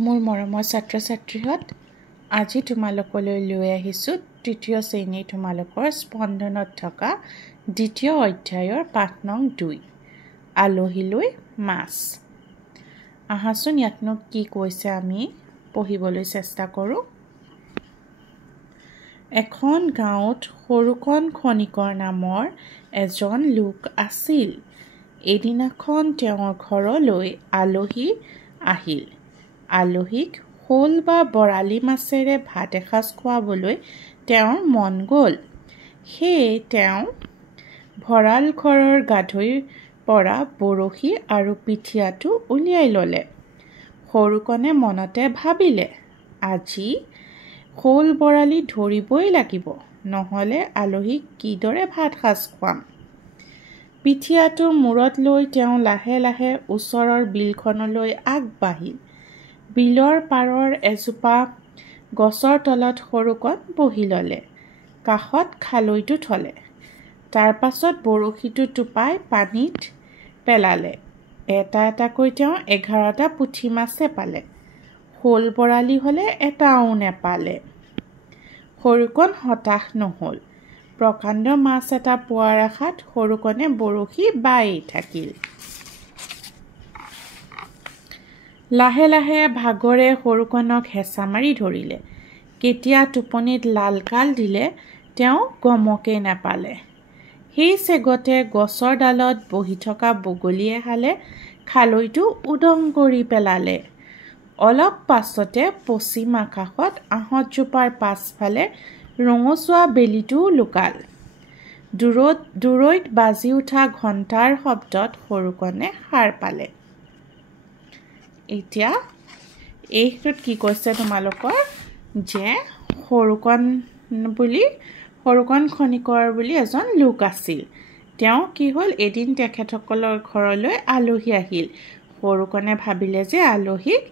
মোৰ মৰমৰ ছাত্ৰ ছাত্ৰীহঁত, আজি তোমালোকলৈ লৈ আহিছোঁ তৃতীয় শ্ৰেণীৰ তোমালোকৰ স্পন্দনত থকা দ্বিতীয় অধ্যায়ৰ পাঠ নং 2 আলহীলৈ মাছ। আহাচোন ইয়াতনো কি কৈছে আমি পঢ়িবলৈ চেষ্টা কৰোঁ। এখন গাঁৱত সৰুকণ খনিকৰ নামৰ এজন লোক আছিল। এদিনাখন তেওঁৰ ঘৰলৈ আলহী আহিল। আলহীক শ'ল বা বৰালি মাছেৰে ভাত এসাঁজ খুৱাবলৈ তেওঁৰ মন গ'ল। সেয়ে তেওঁ ভঁৰাল ঘৰৰ গাধৈৰ পৰা বৰশী আৰু পিঠিয়াটো উলিয়াই ল'লে। সৰুকণে মনতে ভাবিলে, আজি শ'ল বৰালি ধৰিবই লাগিব, নহ'লে আলহীক কিদৰে ভাত সাঁজ খুৱাম। পিঠিয়াটো মূৰত লৈ তেওঁ লাহে লাহে ওচৰৰ বিলখনলৈ আগবাঢ়িল। বিলৰ পাৰৰ এজোপা গছৰ তলত সৰুকণ বহি ল'লে। কাষত খালৈটো থলে। তাৰ পাছত বৰশীটো টোপাই পানীত পেলালে। এটা এটাকৈ তেওঁ 11টা পুঠি মাছে পালে। শ'ল বৰালি হ'লে এটাও নেপালে। সৰুকণ হতাশ নহ'ল। প্ৰকাণ্ড মাছ এটা পোৱাৰ আশাত সৰুকণে বৰশী বায়েই থাকিল। লাহে লাহে ভাগৰে সৰুকণক হেঁচা মাৰি ধৰিলে। কেতিয়া টোপনিত লালকাল দিলে তেওঁ গমকেই নাপালে। সেই চেগতে গছৰ ডালত বহি থকা বগলী এহালে খালৈটো উদং কৰি পেলালে। অলপ পাছতে পশ্চিম আকাশত আহঁতজোপাৰ পাছফালে ৰঙচুৱা বেলিটোও লুকাল। দূৰৈত বাজি উঠা ঘণ্টাৰ শব্দত সৰুকণে সাৰ পালে। এতিয়া এইটোত কি কৈছে তোমালোকৰ, যে সৰুকণ খনিকৰ বুলি এজন লোক আছিল। তেওঁ কি হ'ল, এদিন তেখেতসকলৰ ঘৰলৈ আলহী আহিল। সৰুকণে ভাবিলে যে আলহীক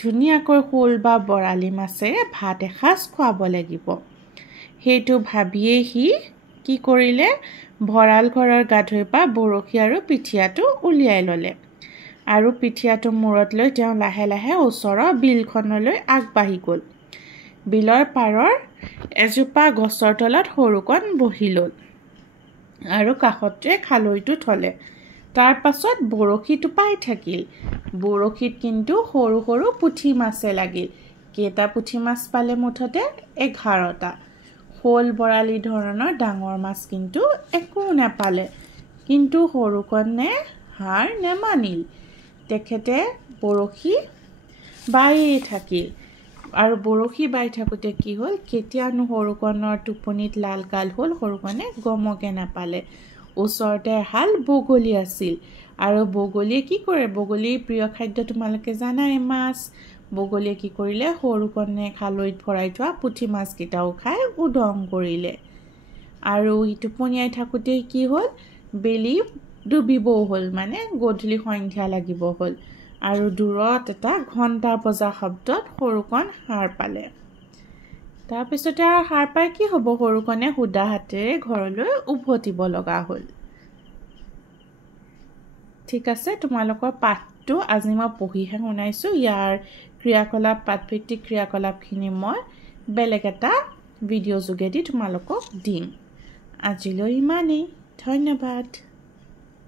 ধুনীয়াকৈ শ'ল বা বৰালি মাছেৰে ভাত এসাঁজ খুৱাব লাগিব। সেইটো ভাবিয়েই সি কি কৰিলে, ভঁৰাল ঘৰৰ গাধৈৰ পৰা বৰশী আৰু পিঠিয়াটো উলিয়াই ল'লে। আৰু পিঠিয়াটো মূৰত লৈ তেওঁ লাহে লাহে ওচৰৰ বিলখনলৈ আগবাঢ়ি গ'ল। বিলৰ পাৰৰ এজোপা গছৰ তলত সৰুকণ বহি ল'ল আৰু কাষতে খালৈটো থলে। তাৰ পাছত বৰশী টোপাই থাকিল। বৰশীত কিন্তু সৰু সৰু পুঠি মাছে লাগিল। কেইটা পুঠি মাছ পালে মুঠতে 11টা। শ'ল বৰালি ধৰণৰ ডাঙৰ মাছ কিন্তু একো নাপালে। কিন্তু সৰুকণে হাৰ নেমানিল। তেখেতে বৰশী বায়েই থাকিল। আৰু বৰশী বাই থাকোঁতে কি হ'ল, কেতিয়ানো সৰুকণৰ টোপনিত লালকাল হ'ল সৰুকণে গমকে নাপালে। ওচৰতে এহাল বগলী আছিল। আৰু বগলীয়ে কি কৰে, বগলীৰ প্ৰিয় খাদ্য তোমালোকে জানাই, মাছ। বগলীয়ে কি কৰিলে, সৰুকণে খালৈত ভৰাই থোৱা পুঠি মাছকেইটাও খাই উদং কৰিলে। আৰু টোপনিয়াই থাকোঁতেই কি হ'ল, বেলি ডুবিবও হ'ল, মানে গধূলি সন্ধ্যা লাগিব হ'ল। আৰু দূৰত এটা ঘণ্টা বজা শব্দত সৰুকণ সাৰ পালে। তাৰপিছতে আৰু সাৰ পাই কি হ'ব, সৰুকণে সুদা হাতেৰে ঘৰলৈ উভতিব লগা হ'ল। ঠিক আছে, তোমালোকৰ পাঠটো আজি মই পঢ়িহে শুনাইছোঁ। ইয়াৰ পাঠভিত্তিক ক্ৰিয়াকলাপখিনি মই বেলেগ এটা ভিডিঅ' যোগেদি তোমালোকক দিম। আজিলৈ ইমানেই। ধন্যবাদ।